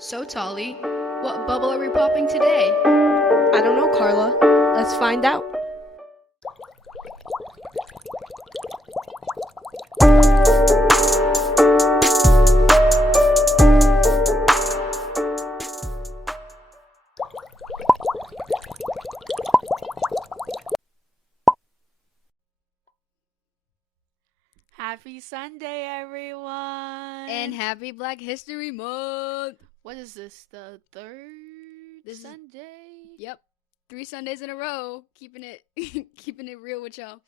So, Tolly, what bubble are we popping today? I don't know, Carla. Let's find out. Happy Sunday, everyone! And happy Black History Month! What is this, the third This Sunday? Yep, 3 Sundays in a row, keeping it keeping it real with y'all.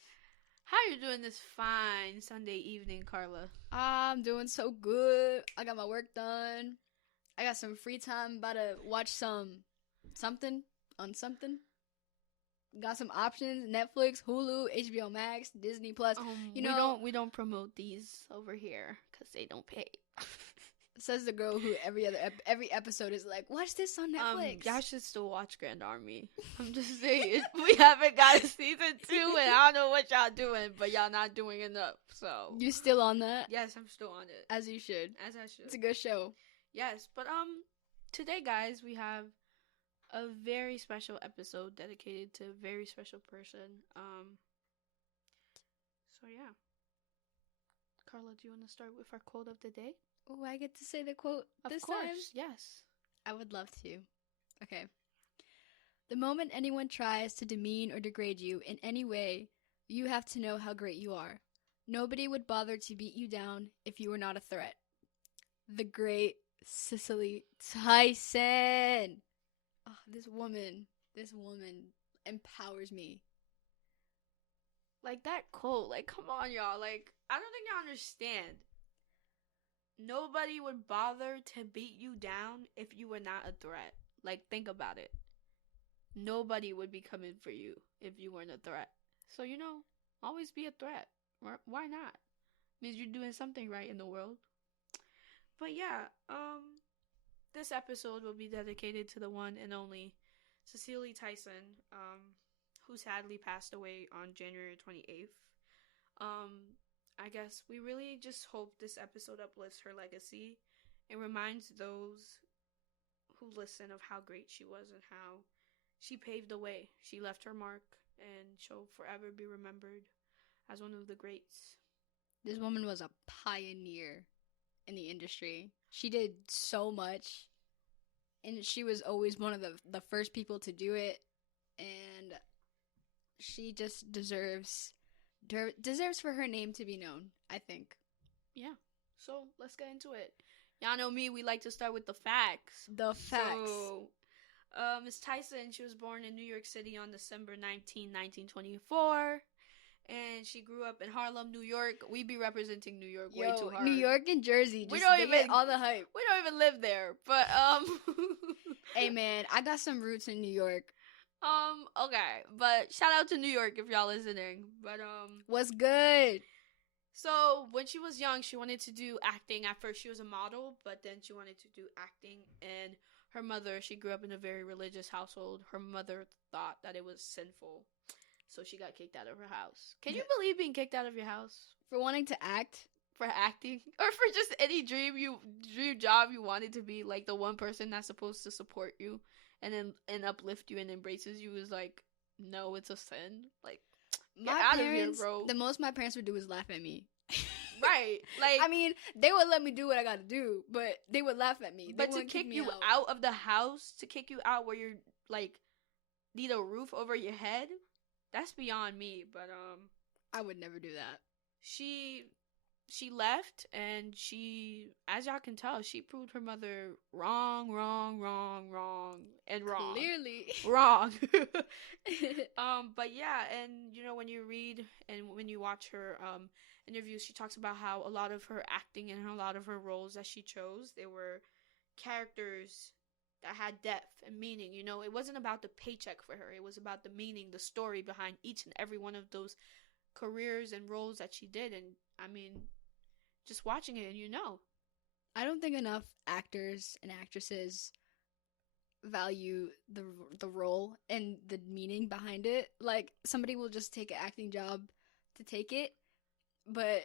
How you doing this fine Sunday evening, Carla? I'm doing so good. I got my work done. I got some free time. About to watch something on something. Got some options: Netflix, Hulu, HBO Max, Disney Plus. We don't promote these over here because they don't pay. Says the girl who every episode is like, watch this on Netflix. Y'all should still watch Grand Army. I'm just saying, we haven't got a season 2, and I don't know what y'all doing, but y'all not doing enough. So You still on that? yes, I'm still on it, As you should. as I should. It's a good show. Yes, but today, guys, we have a very special episode dedicated to a very special person. So yeah. Carla, do you want to start with our quote of the day? Oh, I get to say the quote this time? Yes. I would love to. Okay. The moment anyone tries to demean or degrade you in any way, you have to know how great you are. Nobody would bother to beat you down if you were not a threat. The great Cicely Tyson. Oh, this woman empowers me. Like that quote, like come on y'all, like I don't think y'all understand. Nobody would bother to beat you down if you were not a threat. Like think about it. Nobody would be coming for you if you weren't a threat. So always be a threat. Why not? Means you're doing something right in the world. But yeah, this episode will be dedicated to the one and only Cicely Tyson, who sadly passed away on January 28th. I guess we really just hope this episode uplifts her legacy and reminds those who listen of how great she was and how she paved the way. She left her mark, and she'll forever be remembered as one of the greats. This woman was a pioneer in the industry. She did so much, and she was always one of the first people to do it, and she just deserves for her name to be known, I think. Yeah. So let's get into it. Y'all know me, we like to start with the facts. The facts. So, Miss Tyson, she was born in New York City on December 1924. And she grew up in Harlem, New York. We be representing New York way too hard. New York and Jersey, We just don't they even- get all the hype. We don't even live there, but Hey man, I got some roots in New York. okay, but shout out to New York if y'all listening. But What's good? so when she was young, she wanted to do acting. At first, she was a model, but then she wanted to do acting. And her mother, she grew up in a very religious household. Her mother thought that it was sinful, so she got kicked out of her house. Can you believe being kicked out of your house For wanting to act? for acting, or for just any dream job you wanted to be? Like the one person that's supposed to support you and uplift you and embraces you is like, no, it's a sin. Like, get out of here, bro. The most my parents would do is laugh at me. Right, like I mean, they would let me do what I gotta do, but they would laugh at me. but to kick you out of the house, to kick you out where you're like need a roof over your head, that's beyond me. But I would never do that. she left, and she, as y'all can tell, she proved her mother wrong, and wrong. Clearly. Wrong. But yeah, and when you read and when you watch her interviews, she talks about how a lot of her acting and a lot of her roles that she chose, they were characters that had depth and meaning. It wasn't about the paycheck for her. It was about the meaning, the story behind each and every one of those careers and roles that she did. And I mean, just watching it, and I don't think enough actors and actresses value the role and the meaning behind it. Like, somebody will just take an acting job to take it, but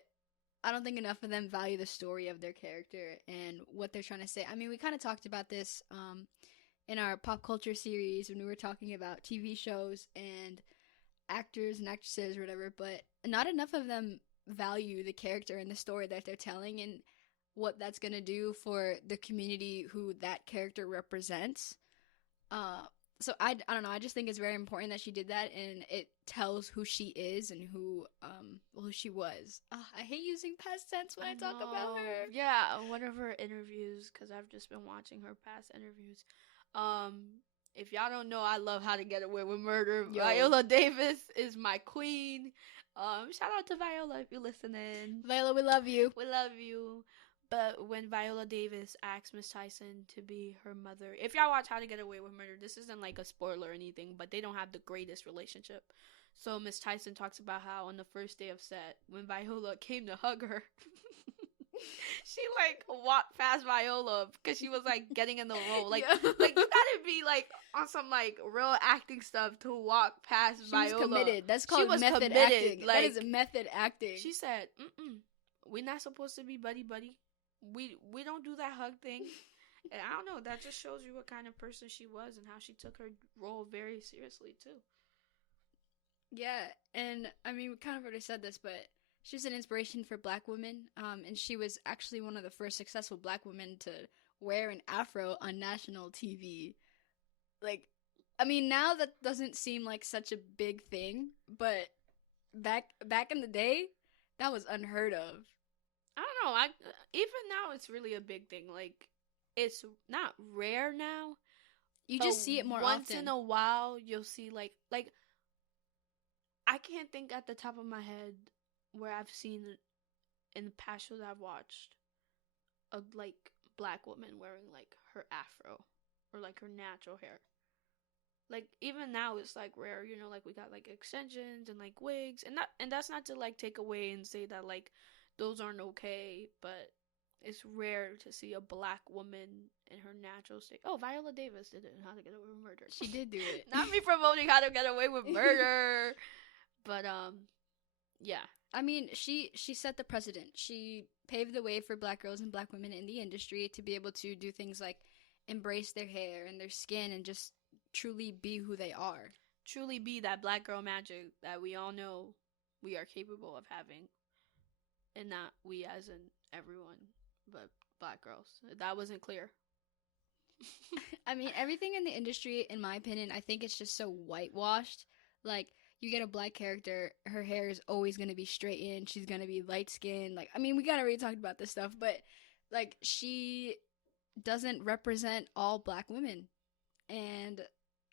I don't think enough of them value the story of their character and what they're trying to say. I mean, we kind of talked about this in our pop culture series when we were talking about TV shows and actors and actresses or whatever, but not enough of them value the character and the story that they're telling and what that's going to do for the community who that character represents. Uh, so I don't know. I just think it's very important that she did that, and it tells who she is and who she was. I hate using past tense when I talk about her. Yeah, one of her interviews, because I've just been watching her past interviews. If y'all don't know, I love How to Get Away with Murder. Yo. Viola Davis is my queen. Shout out to Viola if you're listening. Viola, we love you. We love you. But when Viola Davis asked Miss Tyson to be her mother, if y'all watch How to Get Away with Murder, this isn't like a spoiler or anything, but they don't have the greatest relationship. So Miss Tyson talks about how on the first day of set, when Viola came to hug her, she like walked past Viola because she was like getting in the role. Like, Yeah. like you gotta be like on some like real acting stuff to walk past She Viola. was committed. That's called was method committed, acting. like- that is method acting. She said, we're not supposed to be buddy buddy. We don't do that hug thing. And I don't know, that just shows you what kind of person she was and how she took her role very seriously too. Yeah, and I mean, we kind of already said this, but she's an inspiration for Black women. And she was actually one of the first successful Black women to wear an afro on national TV. Like, I mean, now that doesn't seem like such a big thing, but back in the day, that was unheard of. I don't know. Even now it's really a big thing. Like, it's not rare now. You just see it more once often. in a while. You'll see like I can't think at the top of my head where I've seen in the past shows I've watched a like Black woman wearing like her afro or like her natural hair. Like even now it's like rare, you know, like we got like extensions and like wigs, and that's not to like take away and say that like those aren't okay, but it's rare to see a Black woman in her natural state. Oh, Viola Davis did it in How to Get Away with Murder. She did do it. Not me promoting How to Get Away with Murder, but yeah. I mean, she set the precedent. She paved the way for Black girls and Black women in the industry to be able to do things like embrace their hair and their skin and just truly be who they are. Truly be that Black girl magic that we all know we are capable of having. And not we as in everyone, but Black girls. That wasn't clear. I mean, everything in the industry, in my opinion, I think it's just so whitewashed. Like, you get a Black character, her hair is always going to be straightened, she's going to be light-skinned. Like, I mean, we kind of already talked about this stuff, but, like, she doesn't represent all Black women. And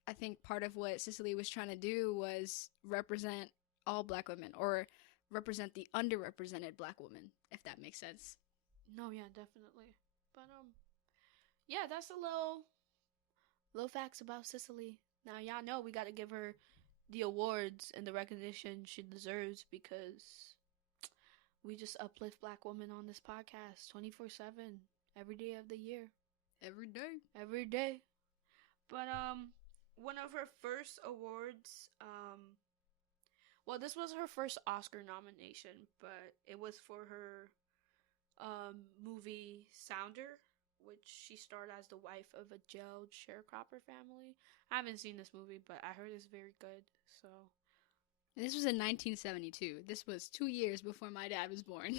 I think part of what Cicely was trying to do was represent all Black women, or represent the underrepresented Black woman, if that makes sense. No, yeah, definitely. But yeah, that's a little facts about Cicely. Now y'all know we got to give her the awards and the recognition she deserves, because we just uplift Black women on this podcast 24/7 every day of the year. Every day. But one of her first awards, well, this was her first Oscar nomination, but it was for her movie Sounder, which she starred as the wife of a jailed sharecropper family. I haven't seen this movie, but I heard it's very good. So And this was in 1972. This was 2 years before my dad was born.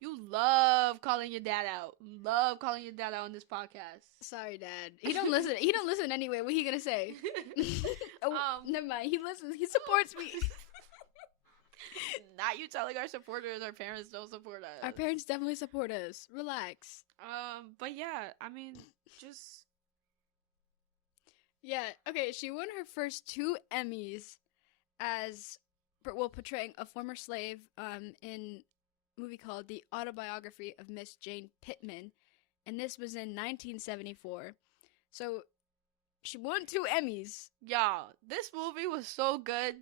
you love calling your dad out. Love calling your dad out on this podcast. Sorry, Dad. He don't listen. He don't listen anyway. What he gonna say? Never mind. He listens. He supports me. Not you telling our supporters our parents don't support us. Our parents definitely support us. Relax. But yeah, I mean, just Yeah. Okay. She won her first 2 Emmys as portraying a former slave in a movie called The Autobiography of Miss Jane Pittman, and this was in 1974. So she won 2 Emmys. y'all, this movie was so good.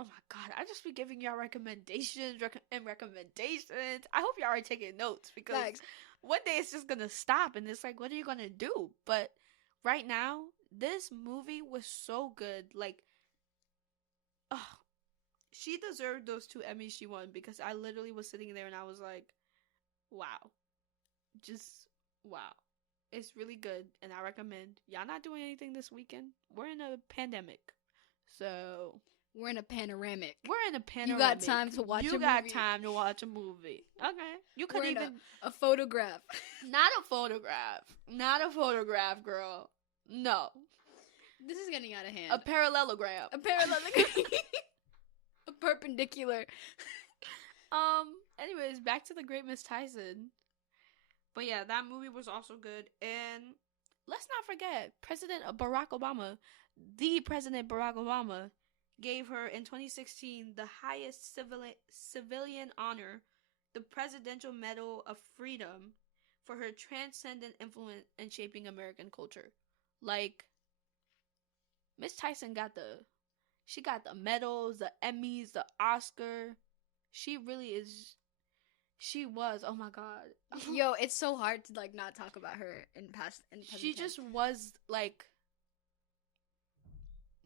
Oh my god, I just be giving y'all recommendations and recommendations. I hope y'all are taking notes, because Thanks. one day it's just gonna stop and it's like, what are you gonna do? But right now, this movie was so good. Like, oh, she deserved those 2 Emmys she won, because I literally was sitting there and I was like, wow. Just wow. It's really good, and I recommend y'all not doing anything this weekend. We're in a pandemic. So We're in a panoramic. we're in a panoramic. You got time to watch a movie. You got time to watch a movie. Okay. You could We're in even a photograph. not a photograph. Not a photograph, girl. No. This is getting out of hand. A parallelogram. A parallelogram. A perpendicular. Anyways, back to the Great Miss Tyson. But yeah, that movie was also good. And let's not forget, the President Barack Obama, gave her in 2016 the highest civilian honor, the Presidential Medal of Freedom, for her transcendent influence in shaping American culture. Like, Miss Tyson got the medals, the Emmys, the Oscar. She really is. She was. Oh my god. Yo, it's so hard to like not talk about her in past. She just was like.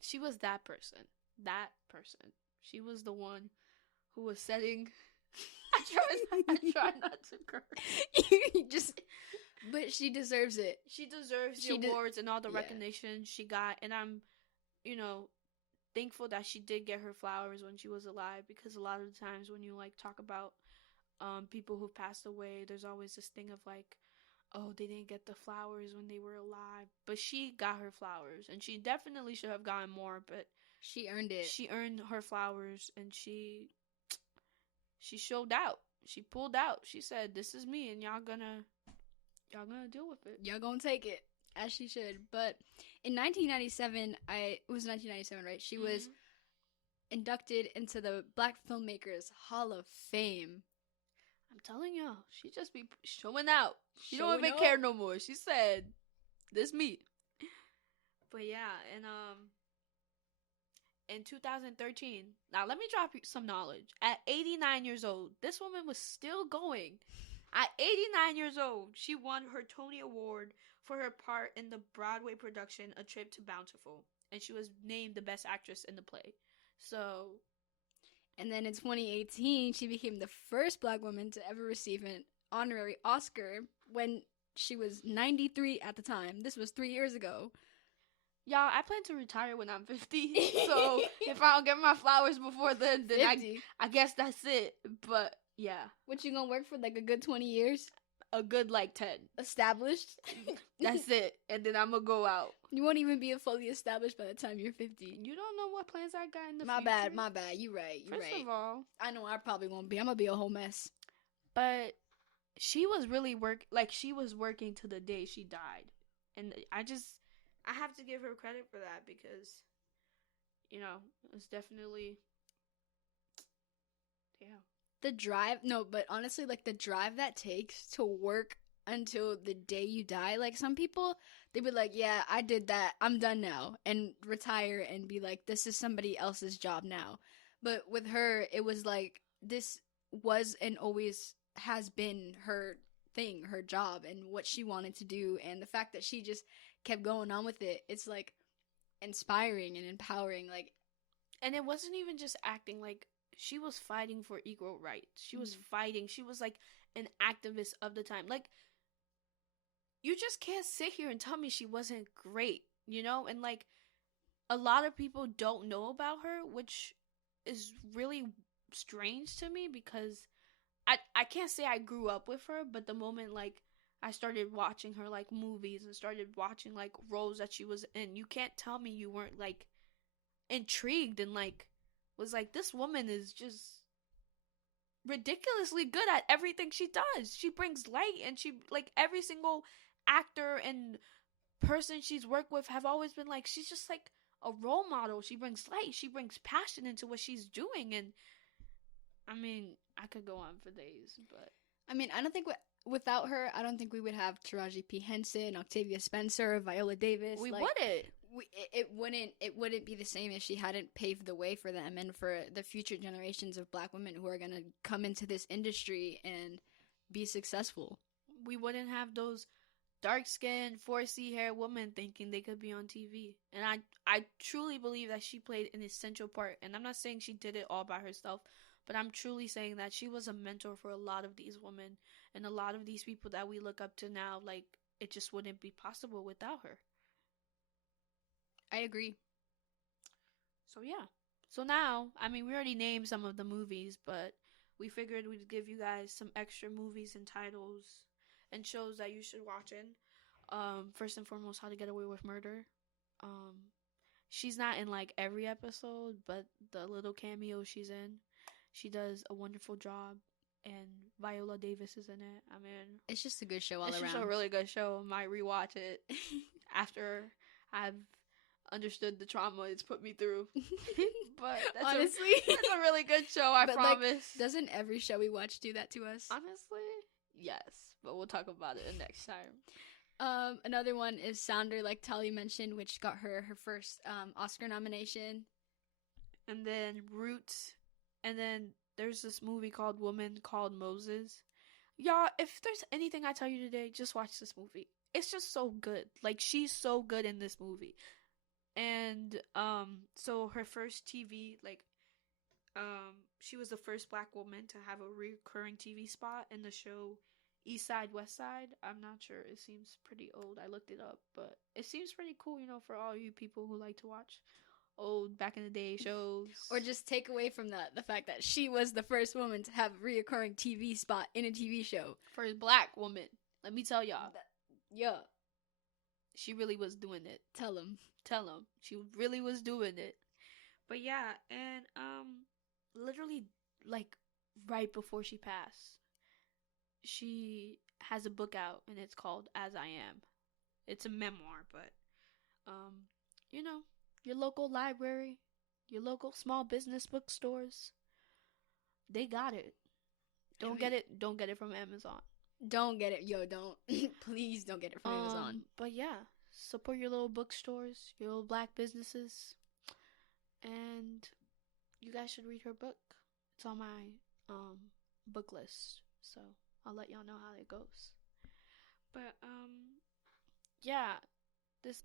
She was that person. That person. She was the one who was setting. I try not to curse. But she deserves it. She deserves the awards and all the recognition she got, and I'm, thankful that she did get her flowers when she was alive, because a lot of the times when you like talk about people who've passed away, there's always this thing of like, oh, they didn't get the flowers when they were alive. But she got her flowers, and she definitely should have gotten more, but she earned it. She earned her flowers, and she showed out. She pulled out. She said, "This is me, and y'all gonna deal with it. Y'all gonna take it." As she should. But in 1997, it was 1997, right? She was inducted into the Black Filmmakers Hall of Fame. I'm telling y'all, she just be showing out. She don't even care no more. She said, "This me." But yeah, and in 2013, now let me drop you some knowledge. At 89 years old, this woman was still going. At 89 years old, she won her Tony Award for her part in the Broadway production A Trip to Bountiful, and she was named the Best Actress in the play. So, and then in 2018, she became the first Black woman to ever receive an honorary Oscar when she was 93 at the time. This was 3 years ago. Y'all, I plan to retire when I'm 50, so if I don't get my flowers before then I guess that's it. But yeah. What, you gonna work for like a good 20 years? A good like 10. Established? That's it. And then I'm gonna go out. You won't even be fully established by the time you're 50. You don't know what plans I got in the future. My bad. You right. First of all, I know I probably won't be. I'm gonna be a whole mess. But she was really she was working to the day she died. And I have to give her credit for that, because, it's definitely, but honestly, like, the drive that takes to work until the day you die, like, some people, they be like, yeah, I did that, I'm done now, and retire and be like, this is somebody else's job now. But with her, it was like, this was and always has been her thing, her job, and what she wanted to do, and the fact that she just kept going on with it, it's like inspiring and empowering. Like, and it wasn't even just acting. Like, she was fighting for equal rights. She was fighting. She was like an activist of the time. Like, you just can't sit here and tell me she wasn't great, and like a lot of people don't know about her, which is really strange to me, because I can't say I grew up with her, but the moment like I started watching her like movies and started watching like roles that she was in, you can't tell me you weren't like intrigued and like was like, this woman is just ridiculously good at everything she does. She brings light, and she like every single actor and person she's worked with have always been like, she's just like a role model. She brings light, she brings passion into what she's doing, and I mean, I could go on for days, but I mean, I don't think without her, I don't think we would have Taraji P. Henson, Octavia Spencer, Viola Davis. We wouldn't. It wouldn't be the same if she hadn't paved the way for them and for the future generations of Black women who are gonna come into this industry and be successful. We wouldn't have those dark-skinned 4C hair woman thinking they could be on TV. And I truly believe that she played an essential part. And I'm not saying she did it all by herself, but I'm truly saying that she was a mentor for a lot of these women and a lot of these people that we look up to now. Like, it just wouldn't be possible without her. I agree. So yeah. So now, I mean, we already named some of the movies, but we figured we'd give you guys some extra movies and titles and shows that you should watch in. First and foremost, How to Get Away with Murder. She's not in like every episode, but the little cameo she's in, she does a wonderful job. And Viola Davis is in it. I mean, It's just a good show all it's around. just a really good show. I might rewatch it after I've understood the trauma it's put me through. But that's honestly, it's a really good show. I but, promise. Like, doesn't every show we watch do that to us? Honestly, yes. But we'll talk about it next time. Another one is Sounder, like Tali mentioned, which got her first Oscar nomination. And then Roots. And then there's this movie called Woman Called Moses. Y'all, if there's anything I tell you today, just watch this movie. It's just so good. Like, she's so good in this movie. And so her first TV, like, she was the first black woman to have a recurring TV spot in the show East Side, West Side. I'm not sure. It seems pretty old. I looked it up, but it seems pretty cool, you know, for all you people who like to watch old back in the day shows. Or just take away from that the fact that she was the first woman to have a reoccurring TV spot in a TV show. For a black woman, let me tell y'all. Yeah. She really was doing it. Tell them. She really was doing it. But yeah, and literally like right before she passed, she has a book out and it's called As I Am. It's a memoir, but you know, your local library, your local small business bookstores, they got it. Don't get it from Amazon. Don't get it. Yo, don't. Please don't get it from Amazon. But yeah, support your little bookstores, your little black businesses. And you guys should read her book. It's on my book list. So I'll let y'all know how it goes. But yeah, this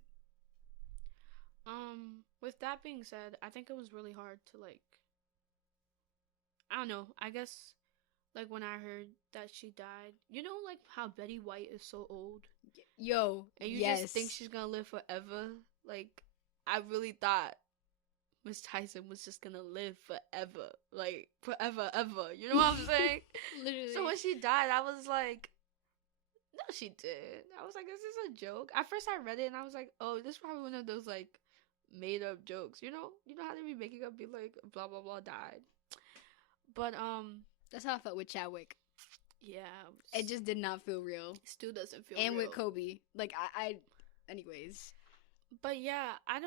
with that being said, I think it was really hard to like, I don't know, I guess like when I heard that she died, you know, like how Betty White is so old. Yo, and you just think she's gonna live forever. Like, I really thought Miss Tyson was just gonna live forever, like forever, ever. You know what I'm saying? Literally. So when she died, I was like, no, she did. I was like, is this a joke? At first, I read it and I was like, oh, this is probably one of those like made up jokes. You know how they be making up, be like, blah blah blah died. But that's how I felt with Chadwick. Yeah, it just did not feel real. It still doesn't feel and real. with Kobe, like I anyways. But yeah, I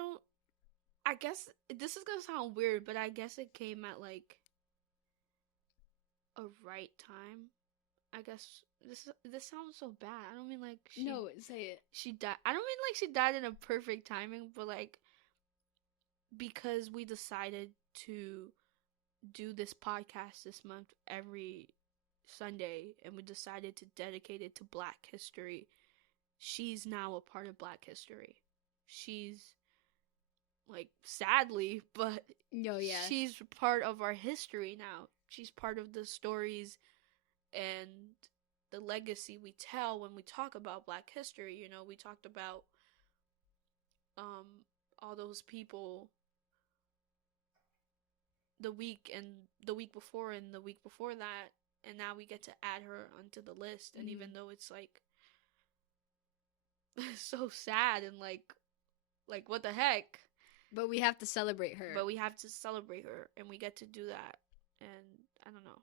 guess this is gonna sound weird, but I guess it came at like a right time. I guess this sounds so bad. I don't mean like no, say it. She died. I don't mean like she died in a perfect timing, but like because we decided to do this podcast this month every Sunday, and we decided to dedicate it to Black history. She's now a part of Black history. She's like, sadly, but she's part of our history now. She's part of the stories and the legacy we tell when we talk about Black history. You know, we talked about all those people the week before and the week before that, and now we get to add her onto the list. And even though it's like so sad and like what the heck, but we have to celebrate her. And we get to do that. And I don't know,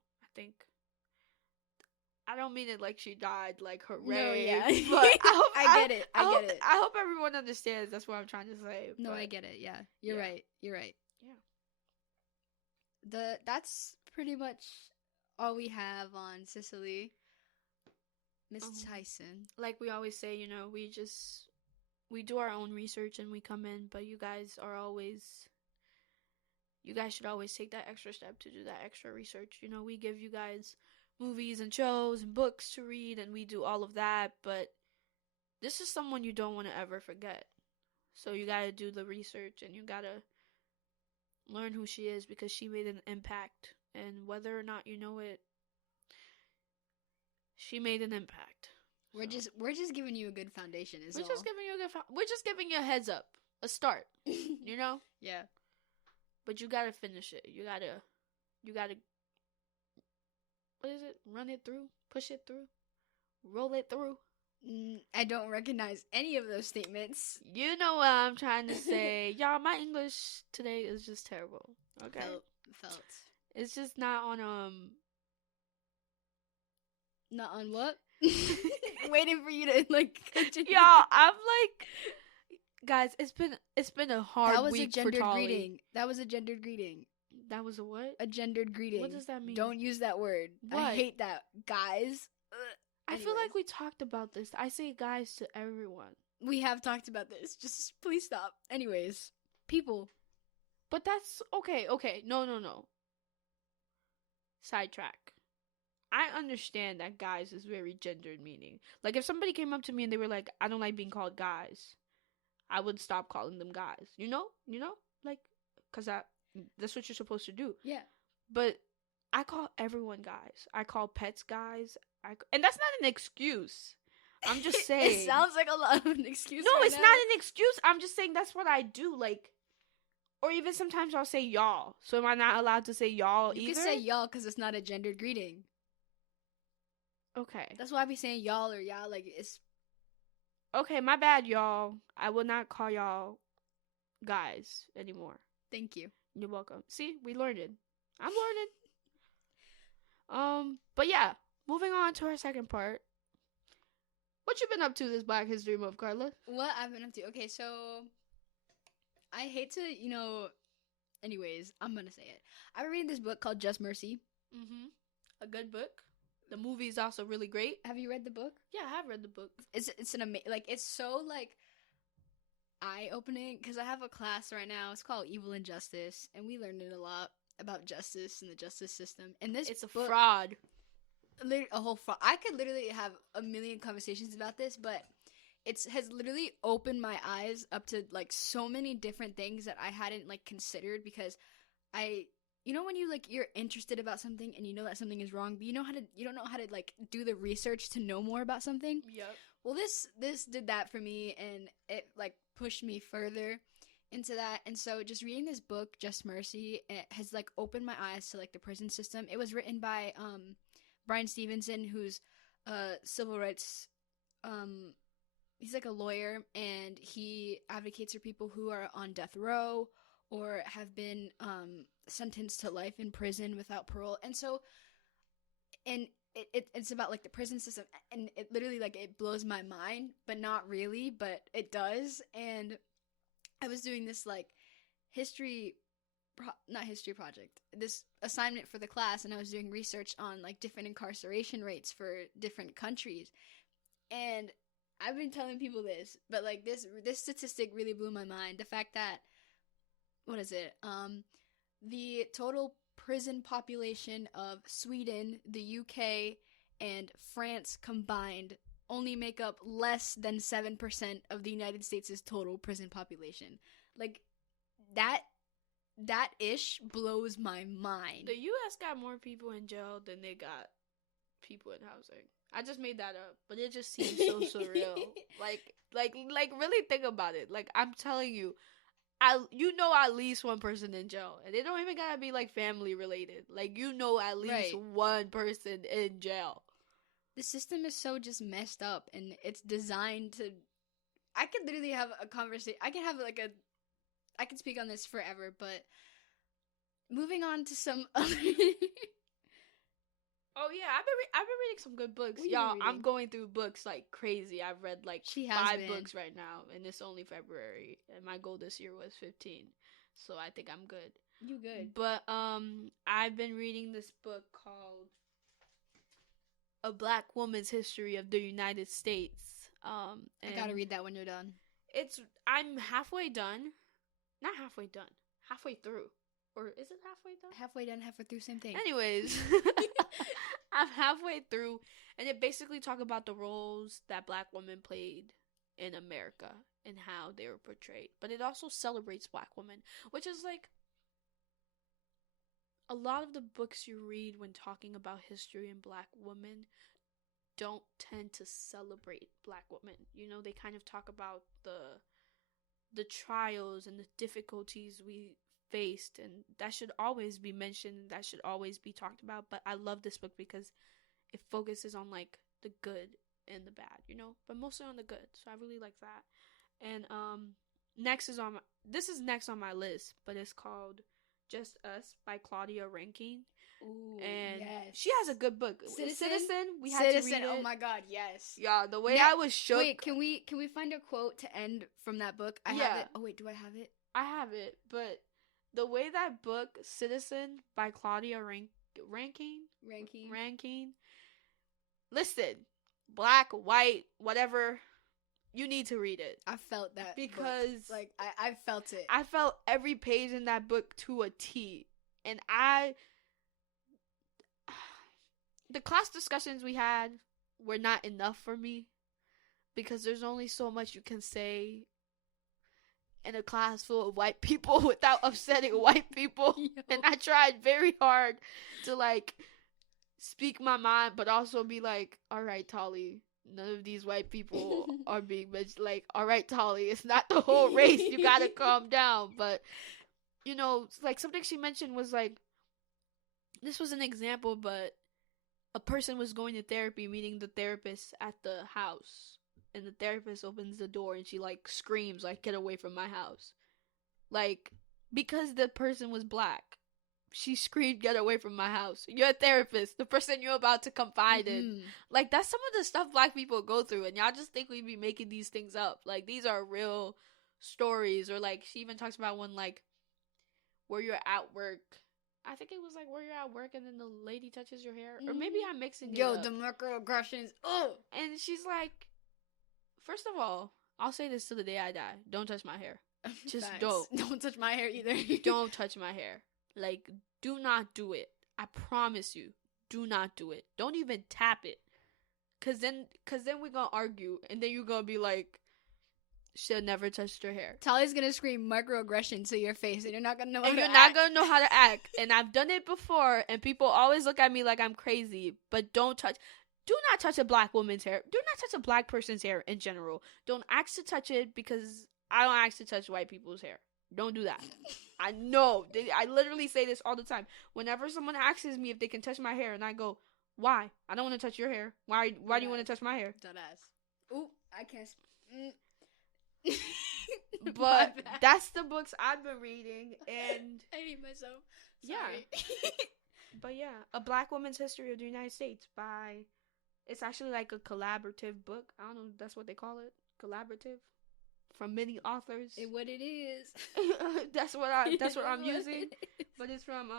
I don't mean it like she died, like hooray. No, yeah. But I get it. I get it. I hope everyone understands. That's what I'm trying to say. No, I get it. Yeah, you're right. You're right. Yeah. That's pretty much all we have on Cicely. Miss Tyson. Like we always say, you know, we do our own research and we come in, but you guys should always take that extra step to do that extra research. You know, we give you guys movies and shows and books to read, and we do all of that, but this is someone you don't want to ever forget. So you gotta do the research and you gotta learn who she is because she made an impact. And whether or not you know it, she made an impact. We're just giving you a good foundation. We're just giving you we're just giving you a heads up, a start. You know. Yeah. But you gotta finish it. You gotta. What is it? Run it through, push it through, roll it through. I don't recognize any of those statements. You know what I'm trying to say, y'all. My English today is just terrible. Okay. Felt. It's just not on Not on what? Waiting for you to like continue. Y'all, I'm like, guys, it's been a hard week for Tolly. Greeting. That was a gendered greeting. That was a what? A gendered greeting. What does that mean? Don't use that word. What? I hate that. Guys. I feel like we talked about this. I say guys to everyone. We have talked about this. Just please stop. Anyways, people. But that's okay. No. Sidetrack. I understand that guys is very gendered meaning. Like if somebody came up to me and they were like, I don't like being called guys, I would stop calling them guys. You know? Like, cause that's what you're supposed to do. Yeah. But I call everyone guys. I call pets guys. And that's not an excuse. I'm just saying. It sounds like a lot of an excuse. No, right it's now. not an excuse. I'm just saying that's what I do. Like, or even sometimes I'll say y'all. So am I not allowed to say y'all either? You can say y'all because it's not a gendered greeting. Okay. That's why I be saying y'all or y'all. Like it's. Okay, my bad, y'all. I will not call y'all guys anymore. Thank you. You're welcome. See, we learned it. I'm learning. But yeah, moving on to our second part. What you been up to this Black History Month, Carla? What I've been up to? Okay, so I hate to, anyways, I'm gonna say it. I've been reading this book called Just Mercy. Mm-hmm. A good book. The movie is also really great. Have you read the book? Yeah, I have read the book. It's an amazing, like, it's so, like, eye-opening, because I have a class right now. It's called Evil and Justice, and we learned a lot about justice and the justice system. And this it's a book, fraud. A whole fraud. I could literally have a million conversations about this, but it has literally opened my eyes up to, like, so many different things that I hadn't, like, considered, because when you, like, you're interested about something and you know that something is wrong, but you don't know how to, like, do the research to know more about something. Yep. Well, this did that for me, and it, like, pushed me further into that. And so just reading this book, Just Mercy, it has, like, opened my eyes to, like, the prison system. It was written by Brian Stevenson, who's civil rights, he's like a lawyer, and he advocates for people who are on death row or have been sentenced to life in prison without parole. And so, and it's about, like, the prison system, and it literally, like, it blows my mind, but not really, but it does. And I was doing this, like, project, this assignment for the class, and I was doing research on, like, different incarceration rates for different countries. And I've been telling people this, but, like, this statistic really blew my mind. The fact that, what is it? The total prison population of Sweden, the UK, and France combined only make up less than 7% of the United States' total prison population. Like, that ish blows my mind. The U.S. got more people in jail than they got people in housing. I just made that up, but it just seems so surreal. Like really think about it. Like, I'm telling you, at least one person in jail, and they don't even gotta be, like, family related. Like, at least one person in jail. The system is so just messed up, and it's designed to. I could literally have a conversation. I can speak on this forever, but moving on to some other. Oh yeah, I've been reading some good books, y'all. I'm going through books like crazy. I've read like 5 books right now, and it's only February, and my goal this year was 15, so I think I'm good. You good? But I've been reading this book called A Black Woman's History of the United States. I gotta read that when you're done. I'm halfway done, not halfway done, halfway through, or is it halfway done? Halfway done, halfway through, same thing. Anyways. I'm halfway through, and it basically talk about the roles that Black women played in America and how they were portrayed. But it also celebrates black women, which is like a lot of the books you read when talking about history and black women don't tend to celebrate black women. You know, they kind of talk about the trials and the difficulties we faced, and that should always be mentioned, that should always be talked about. But I love this book because it focuses on like the good and the bad, you know, but mostly on the good. So I really like that. And this is next on my list, but it's called Just Us by Claudia Rankine. Ooh, And yes. she has a good book. Citizen, we had to read it. Oh my god, yes. Yeah, the way I was shook. Wait, can we find a quote to end from that book? I have it. Oh wait, do I have it? I have it, but the way that book, Citizen by Claudia Rankine. Listen, black, white, whatever, you need to read it. I felt that because book. Like I felt it. I felt every page in that book to a T, and the class discussions we had were not enough for me because there's only so much you can say in a class full of white people without upsetting white people. And I tried very hard to like speak my mind, but also be like, all right, Tolly, none of these white people are being mentioned. Like, all right, Tolly, it's not the whole race. You gotta calm down. But, you know, like something she mentioned was like, this was an example, but a person was going to therapy, meeting the therapist at the house, and the therapist opens the door and she like screams like, get away from my house. Like, because the person was black, she screamed, get away from my house. You're a therapist, the person you're about to confide in. Like, that's some of the stuff black people go through, and y'all just think we be making these things up. Like, these are real stories. Or like, she even talks about when like where you're at work, I think it was like where you're at work and then the lady touches your hair. Or maybe I'm mixing it up. The microaggressions. Oh! And she's like, first of all, I'll say this till the day I die. Don't touch my hair. Just don't. Don't touch my hair either. Don't touch my hair. Like, do not do it. I promise you. Do not do it. Don't even tap it. Cause then we're gonna argue. And then you're gonna be like, should never touched her hair. Tali's gonna scream microaggression to your face, and you're not gonna know how to act. And you're not gonna know how to act. And I've done it before, and people always look at me like I'm crazy. But do not touch a black woman's hair. Do not touch a black person's hair in general. Don't ask to touch it because I don't ask to touch white people's hair. Don't do that. I know. I literally say this all the time. Whenever someone asks me if they can touch my hair, and I go, why? I don't want to touch your hair. Why do you want to touch my hair? Deadass. Ooh, I can't. But that's the books I've been reading, and I hate myself. Sorry. Yeah. But yeah, A Black Woman's History of the United States by, it's actually like a collaborative book. I don't know, that's what they call it, collaborative, from many authors. What it is. that's what I'm using. But it's from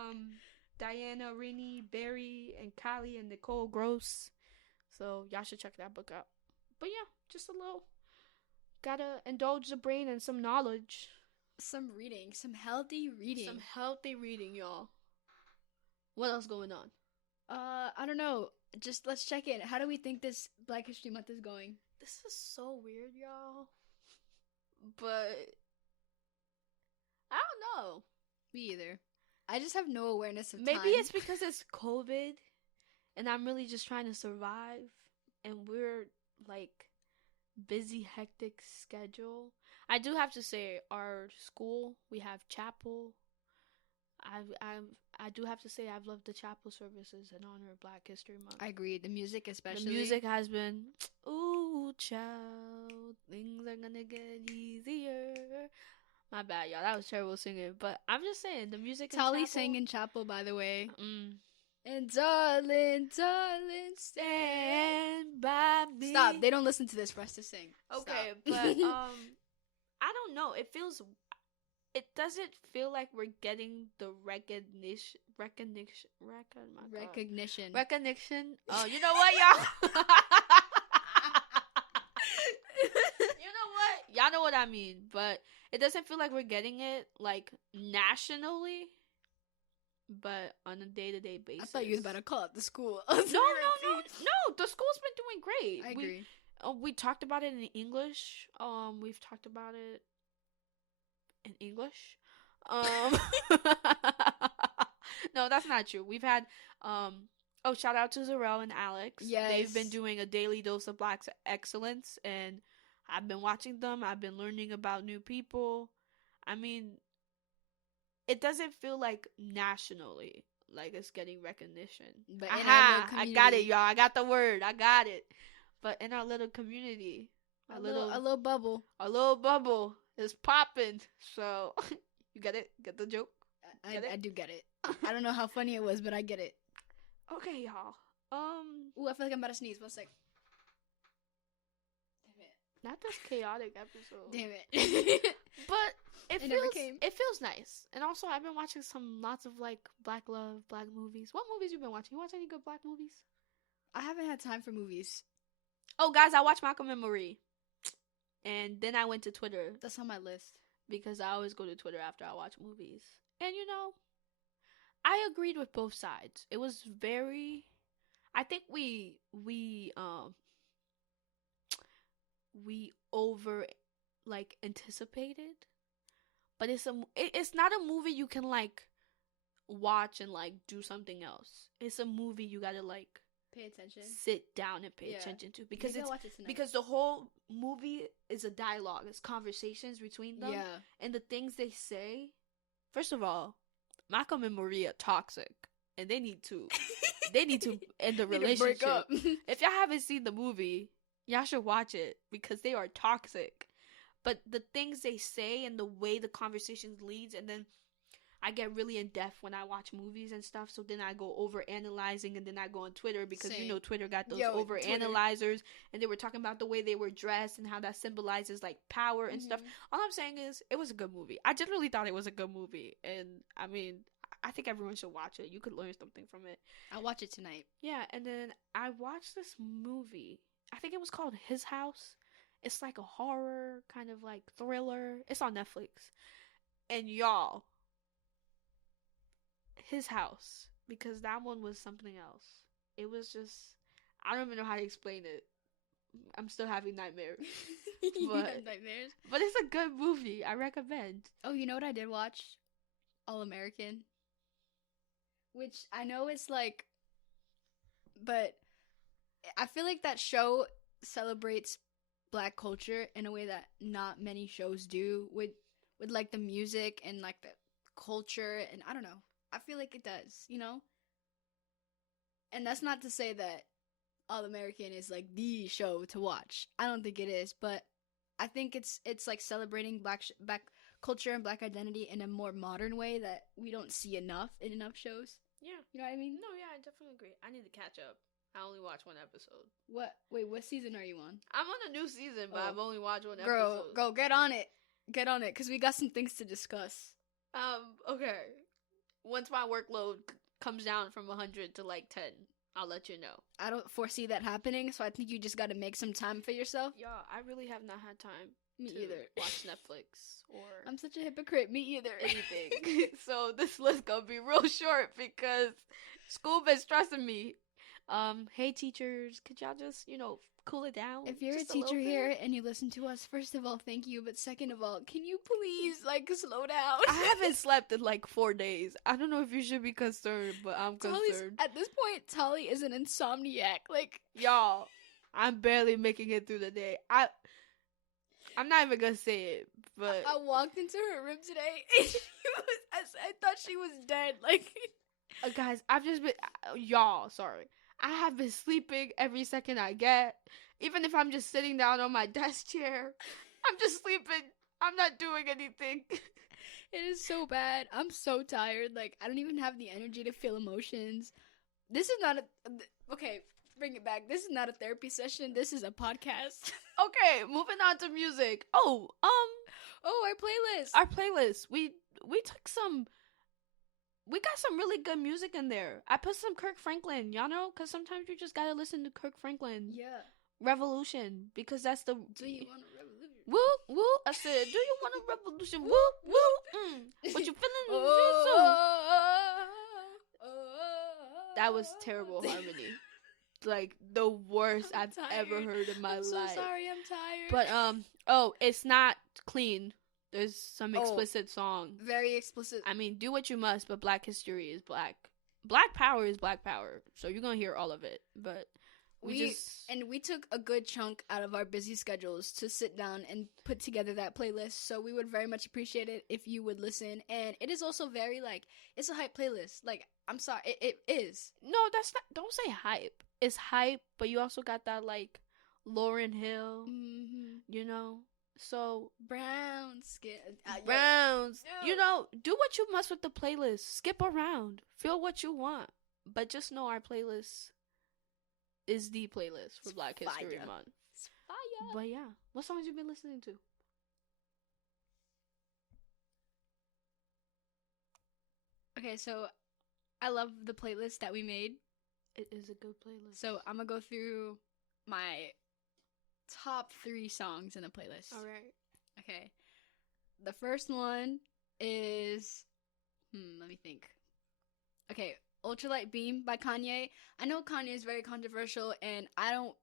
Diana Rennie, Barry, and Kylie and Nicole Gross. So y'all should check that book out. But yeah, just a little. Gotta indulge the brain in some knowledge. Some reading. Some healthy reading. Some healthy reading, y'all. What else going on? I don't know. Just let's check in. How do we think this Black History Month is going? This is so weird, y'all. But I don't know. Me either. I just have no awareness of Maybe time. it's because it's COVID and I'm really just trying to survive, and we're like busy, hectic schedule. I do have to say, our school, we have chapel. I do have to say, I've loved the chapel services in honor of Black History Month. I agree. The music, especially. The music has been, ooh, child, things are gonna get easier. My bad, y'all. That was terrible singing. But I'm just saying, the music in Tali chapel. sang in chapel, by the way. And darling, darling, stand by me. Stop. They don't listen to this for us to sing. Okay, Stop. but I don't know. It doesn't feel like we're getting the recognition. Oh, you know what, y'all? You know what? Y'all know what I mean. But it doesn't feel like we're getting it, like, nationally. But on a day-to-day basis. I thought you was about to call it the school. No. The school's been doing great. I agree. We talked about it in English. We've talked about it in English. Um, no, that's not true. We've had oh, shout out to Zarel and Alex. Yes. They've been doing a daily dose of Black excellence, and I've been watching them. I've been learning about new people. I mean, it doesn't feel like nationally like it's getting recognition. But in our little Aha! I got it, community. y'all. I got the word. I got it. But in our little community, A little bubble. our little bubble is popping. So you get it? Get the joke? I do get it. I don't know how funny it was, but I get it. Okay, y'all. Ooh, I feel like I'm about to sneeze. 1 sec. Damn it. Not this chaotic episode. Damn it. But it never feels came. it feels nice. And also I've been watching lots of like black love, black movies. What movies you been watching? You watch any good black movies? I haven't had time for movies. Oh, guys, I watched Malcolm and Marie. And then I went to Twitter That's on my list. because I always go to Twitter after I watch movies. And I agreed with both sides. It was very I think we over like anticipated, but it's not a movie you can like watch and like do something else. It's a movie you got to like Pay attention. sit down and pay Yeah. attention to because Maybe I'll it's watch it tonight. because the whole movie is a dialogue. It's conversations between them. Yeah. And the things they say, first of all, Malcolm and Maria toxic, and they need to end the Need to break relationship. up. If y'all haven't seen the movie, y'all should watch it because they are toxic. But the things they say and the way the conversations leads, and then I get really in depth when I watch movies and stuff. So then I go over analyzing, and then I go on Twitter because Same. Twitter got those Yo, over Twitter. analyzers, and they were talking about the way they were dressed and how that symbolizes like power and stuff. Mhm. All I'm saying is it was a good movie. I generally thought it was a good movie, and I mean, I think everyone should watch it. You could learn something from it. I'll watch it tonight. Yeah, and then I watched this movie. I think it was called His House. It's like a horror kind of like thriller. It's on Netflix. And y'all, His House, because that one was something else. It was just, I don't even know how to explain it. I'm still having nightmares. You But- have nightmares. But it's a good movie. I recommend. Oh, you know what I did watch? All American. Which I know is like, but I feel like that show celebrates Black culture in a way that not many shows do with like the music and like the culture, and I don't know. I feel like it does, And that's not to say that All American is like the show to watch. I don't think it is, but I think it's like celebrating black culture and Black identity in a more modern way that we don't see enough in enough shows. Yeah. You know what I mean? No, yeah, I definitely agree. I need to catch up. I only watched one episode. What season are you on? I'm on a new season, but Oh. I've only watched one Girl, episode. go get on it. Get on it, because we got some things to discuss. Okay. Once my workload comes down from 100 to like 10, I'll let you know. I don't foresee that happening, so I think you just got to make some time for yourself. Yeah, I really have not had time Me to either. watch Netflix or I'm such a hypocrite. Me either. anything. So this list gonna be real short because school been stressing me. Hey teachers, could y'all just, cool it down? If you're just a teacher little bit? here and you listen to us, first of all, thank you. But second of all, can you please, slow down? I haven't slept in like 4 days. I don't know if you should be concerned, but I'm concerned. At this point, Tali is an insomniac. Y'all, I'm barely making it through the day. I'm not even gonna say it, but I walked into her room today and I thought she was dead. guys, I've just been y'all. Sorry, I have been sleeping every second I get. Even if I'm just sitting down on my desk chair, I'm just sleeping. I'm not doing anything. It is so bad. I'm so tired. I don't even have the energy to feel emotions. This is not okay, bring it back. This is not a therapy session. This is a podcast. Okay, moving on to music. Oh, Oh, our playlist. our playlist. We took some. We got some really good music in there. I put some Kirk Franklin, y'all know, because sometimes you just gotta listen to Kirk Franklin. Yeah. Revolution, because that's the. Do you want a revolution? Woo, woo. I said, do you want a revolution? Woo, woo. What you feeling? Oh, That was terrible harmony. like the worst I'm I've ever tired. heard in my I'm so life. sorry. I'm tired. But oh, it's not clean. There's some Oh, explicit songs. very explicit. I mean, do what you must, but Black history is black. Black power is black power. So you're gonna hear all of it. But we took a good chunk out of our busy schedules to sit down and put together that playlist. So we would very much appreciate it if you would listen. And it is also very like it's a hype playlist. Like I'm sorry, it is. No, that's not. Don't say hype. It's hype, but you also got that like Lauryn Hill. Mm-hmm. You know. So brown skin, Browns. You know, do what you must with the playlist. Skip around. Feel what you want. But just know our playlist is the playlist for Black History Month. It's fire. But yeah, what songs you been listening to? Okay, so I love the playlist that we made. It is a good playlist. So I'm gonna go through my top 3 songs in the playlist. All right. Okay. The first one is let me think. Okay, Ultralight Beam by Kanye. I know Kanye is very controversial and I don't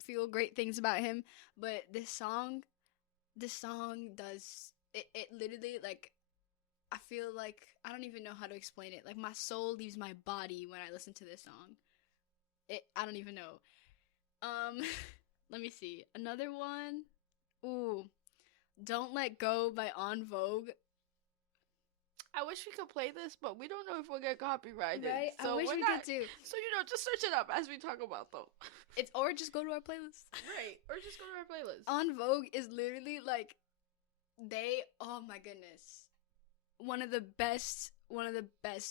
feel great things about him, but this song does it literally like I feel like I don't even know how to explain it. Like my soul leaves my body when I listen to this song. I don't even know. Let me see. Another one. Ooh. Don't Let Go by En Vogue. I wish we could play this, but we don't know if we'll get copyrighted. Right? So I wish we could too. So, just search it up as we talk about them. Or just go to our playlist. Right. Or just go to our playlist. En Vogue is literally like oh my goodness. One of the best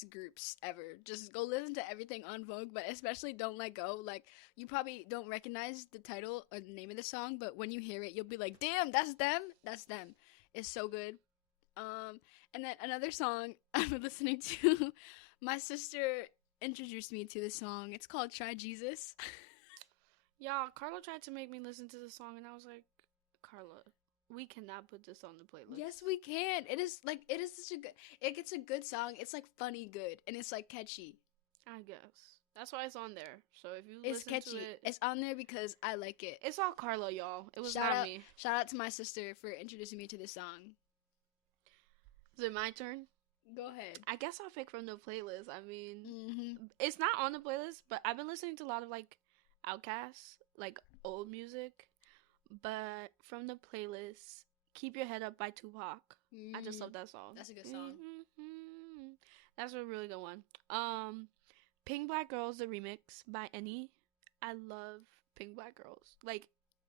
groups ever. Just go listen to everything En Vogue, but especially Don't Let Go. Like you probably don't recognize the title or the name of the song, but when you hear it, you'll be like, "Damn, that's them. That's them." It's so good. And then another song I'm listening to. My sister introduced me to this song. It's called Try Jesus. Yeah, Carla tried to make me listen to the song, and I was like, Carla, we cannot put this on the playlist. Yes, we can. It is such a good. It's a good song. It's like funny good, and it's like catchy. I guess that's why it's on there. So if you it's listen catchy. to it, it's on there because I like it. It's all Carla, y'all. It was not me. Shout out to my sister for introducing me to this song. Is it my turn? Go ahead. I guess I'll pick from the playlist. I mean, It's not on the playlist, but I've been listening to a lot of like Outkast, like old music. But from the playlist, Keep Your Head Up by Tupac. I just love that song. That's a good song. That's a really good one. Pink Black Girls, the remix by Any. I love Pink Black Girls. Like,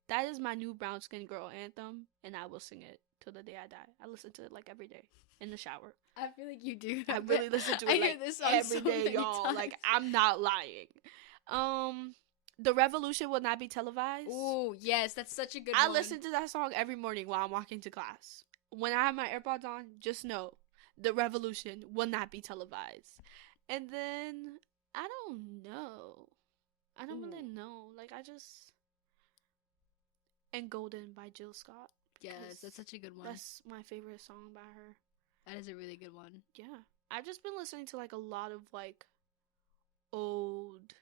that is my new brown skin girl anthem, and I will sing it till the day I die. I listen to it like every day in the shower. I feel like you do. I really listen to it like every day, y'all. Times. Like, I'm not lying. The Revolution Will Not Be Televised. Oh, yes, that's such a good one. I listen to that song every morning while I'm walking to class. When I have my AirPods on, just know The Revolution will not be televised. And then, I don't know. I don't really know. Like, and Golden by Jill Scott. Yes, that's such a good one. That's my favorite song by her. That is a really good one. Yeah. I've just been listening to, like, a lot of, like, old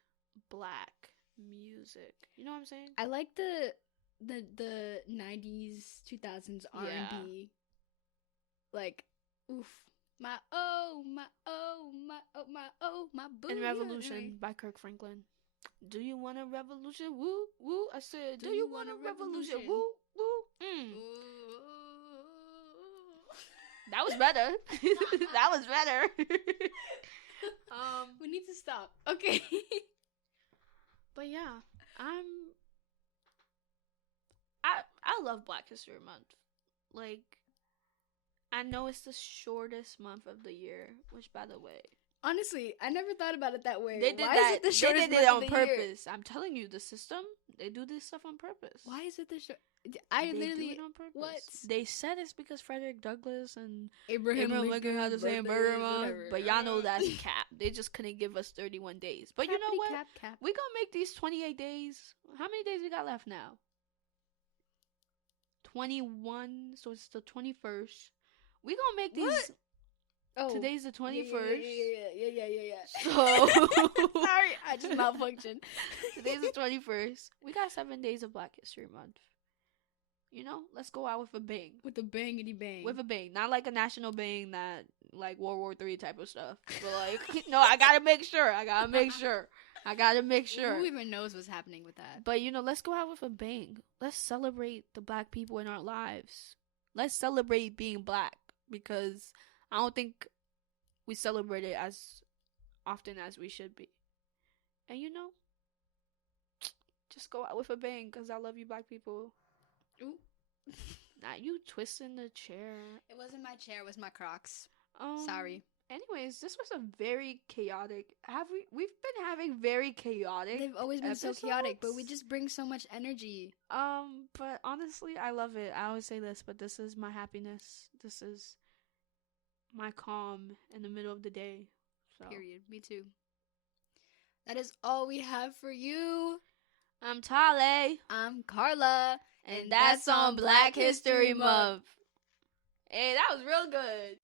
black music. You know what I'm saying? I like the 90s, 2000s R&B. Yeah. Like, oof. My boo. And Revolution by Kirk Franklin. Do you want a revolution? Woo, woo. I said, do you want a revolution? Woo, woo. That was better. That was better. We need to stop. Okay. But yeah, I love Black History Month. Like, I know it's the shortest month of the year, which, by the way, honestly, I never thought about it that way. They did Why that. Is it the shortest they did it on month of the purpose. year? I'm telling you, the system, they do this stuff on purpose. Why is it the short? They literally do it on purpose. what? They said it's because Frederick Douglass and Abraham Lincoln had the same birthday, burger month, whatever. but y'all know that's cap. They just couldn't give us 31 days. But you know what? Cap. We gonna make these 28 days. How many days we got left now? 21. So it's the 21st. We gonna make these. What? Oh, Today's the 21st. Yeah. So Sorry, I just malfunctioned. today's the 21st. We got 7 days of Black History Month. You know, let's go out with a bang. With a bangity bang. With a bang. Not like a national bang that, like, World War III type of stuff. But, like, no, I gotta make sure. I gotta make sure. Who even knows what's happening with that? But, you know, let's go out with a bang. Let's celebrate the black people in our lives. Let's celebrate being black. Because I don't think we celebrate it as often as we should be. And, you know, just go out with a bang. Because I love you, black people. Ooh. Not you twisting the chair. It wasn't my chair, it was my Crocs. Um, Sorry. Anyways, this was a very chaotic. We've been having very chaotic. They've always been so chaotic, but we just bring so much energy. But honestly, I love it. I always say this, but this is my happiness. This is my calm in the middle of the day. So. Period. Me too. That is all we have for you. I'm Tale. I'm Carla. And that's on Black History Month. Hey, that was real good.